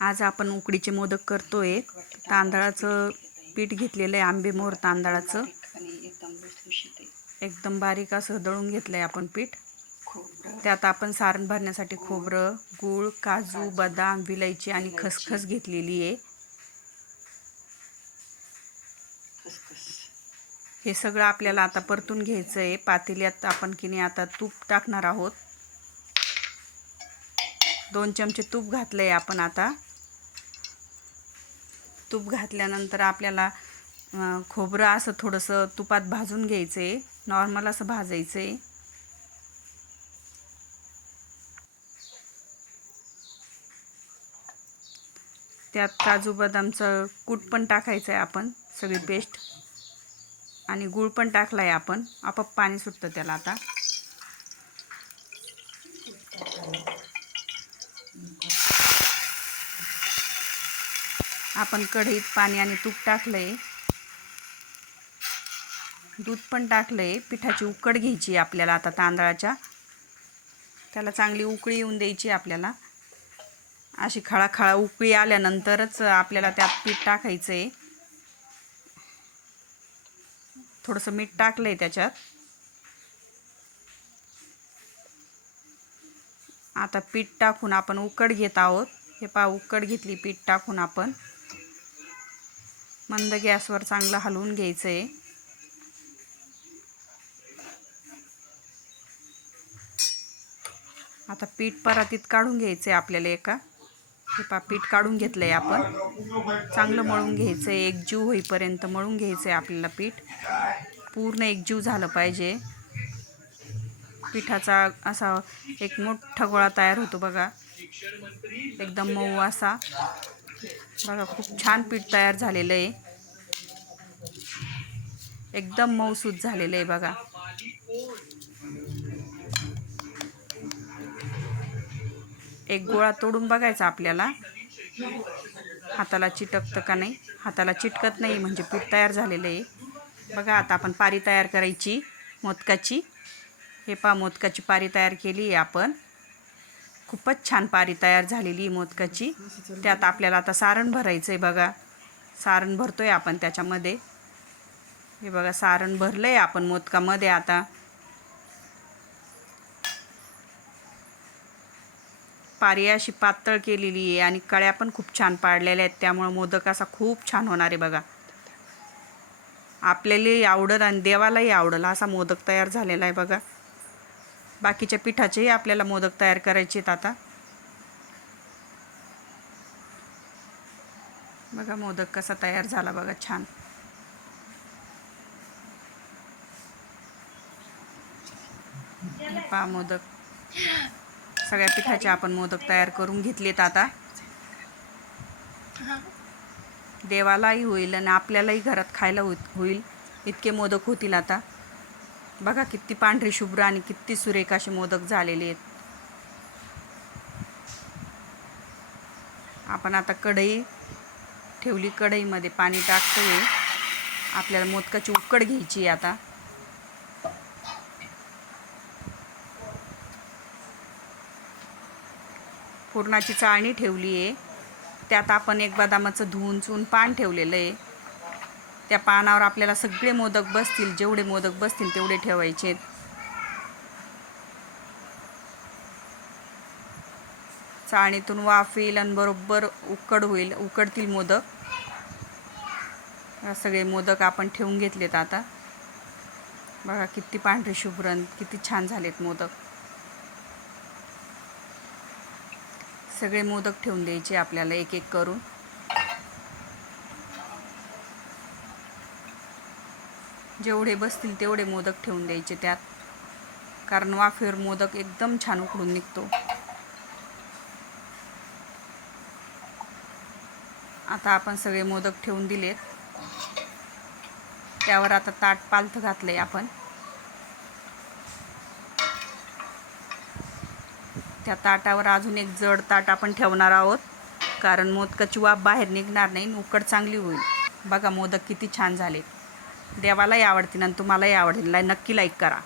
आज आपण उकडीचे मोदक करतोय। तांदळाचं पीठ घेतलेलं आहे, आंबेमोहर तांदळाचं एकदम बारीक असं दळून घेतलंय आपण पीठ। त्यात आपण सारण भरण्यासाठी खोबरं, गूळ, काजू, बदाम, विलायची आणि खसखस घेतलेली आहे। हे सगळं आपल्याला आता परतून घ्यायचं आहे। पातेल्यात आपण किनी आता तूप टाकणार आहोत। 2 चमचे तूप घातलंय आपण। आता तूप घातल्यानंतर आपल्याला खोबरं असं थोडंसं तुपात भाजून घ्यायचं आहे, नॉर्मल असं भाजायचं आहे। त्यात काजू बदामचं कूट पण टाकायचं आहे आपण, सगळी पेस्ट, आणि गूळ पण टाकलाय आपण। आपोआप पाणी सुटतं त्याला। आता आपण कढईत पाणी आणि तूप टाकलंय, दूध पण टाकलंय। पिठाची उकड घ्यायची आपल्याला आता तांदळाच्या, त्याला चांगली उकळी येऊन द्यायची आपल्याला। अशी खळाखळा उकळी आल्यानंतरच आपल्याला त्यात पीठ टाकायचं आहे। थोडंसं मीठ टाकलंय त्याच्यात। आता पीठ टाकून आपण उकड घेत आहोत। हे पहा, उकड घेतली पीठ टाकून आपण। मंद गॅसवर चांगलं हलवून घ्यायचं आहे। आता पीठ परातीत काढून घ्यायचं आहे आपल्याला एका। हे पहा, पीठ काढून घेतलंय आपण। चांगलं मळून घ्यायचं आहे, एकजीव होईपर्यंत मळून घ्यायचं आहे आपल्याला पीठ। पूर्ण एकजीव झालं पाहिजे। पिठाचा असा एक मोठा गोळा तयार होतो बघा, एकदम मऊ असा। बघा, खूप छान पीठ तयार झालेलं आहे, एकदम मऊसूत झालेलं आहे बघा। एक गोळा तोडून बघायचा आपल्याला, हाताला चिटकतं का नाही। हाताला चिटकत नाही म्हणजे पीठ तयार झालेलं आहे बघा। आता आपण पारी तयार करायची मोदकाची। हे पहा, मोदकाची पारी तयार केली आहे आपण। खूपच छान पारी तयार झालेली आहे मोदकाची। त्यात आपल्याला आता सारण भरायचं आहे बघा। सारण भरतोय आपण त्याच्यामध्ये। हे बघा, सारण भरलंय आपण मोदकामध्ये। आता पारी अशी पातळ केलेली आहे आणि कळ्या पण खूप छान पाडलेल्या आहेत, त्यामुळे मोदक असा खूप छान होणार आहे बघा। आपल्यालाही आवडेल आणि देवालाही आवडेल असा मोदक तयार झालेला आहे बघा। बाकीच्या पिठाचेही आपल्याला मोदक तयार करायचे आहेत आता। बघा मोदक कसा तयार झाला बघा, छान। पहा मोदक, सगळ्या पिठाचे आपण मोदक तयार करून घेतलेत आता। देवालाही होईल आणि आपल्यालाही घरात खायला होईल इतके मोदक होतील आता। बघा किती पांढरे शुभ्र आणि किती सुरेख असे मोदक झालेले आहेत। आपण आता कढई ठेवली, कढईमध्ये पाणी टाकतोय। आपल्याला मोदकाची उकड घ्यायची आहे आता। पुरणाची चाळणी ठेवली आहे, त्यात आपण एक बदामाचं धुवून चुवून पान ठेवलेलं आहे। त्या पानावर आपल्याला सगळे मोदक बसतील, जेवढे मोदक बसतील तेवढे ठेवायचे। चाळणीतून वाफ येईल आणि बरोबर उकड होईल, उकडतील मोदक। सगळे मोदक आपण ठेवून घेतलेत आता। बघा किती पांढरे शुभ्र, किती छान झालेत मोदक। सगळे मोदक ठेवून द्यायचे आपल्याला एक एक करून। जेवढे बसतील तेवढे मोदक ठेवून द्यायचे त्यात, कारण वाफेवर मोदक एकदम छान उकडून निघतो। आता आपण सगळे मोदक ठेवून दिलेत, त्यावर आता ताट पालथं घातलंय आपण। त्या ताटावर अजून एक जड ताट आपण ठेवणार आहोत, कारण मोदकाची वाफ बाहेर निघणार नाही, उकड चांगली होईल। बघा मोदक किती छान झाले, देवालाही आवडतील आणि तुम्हालाही आवडेल। नक्की लाईक करा।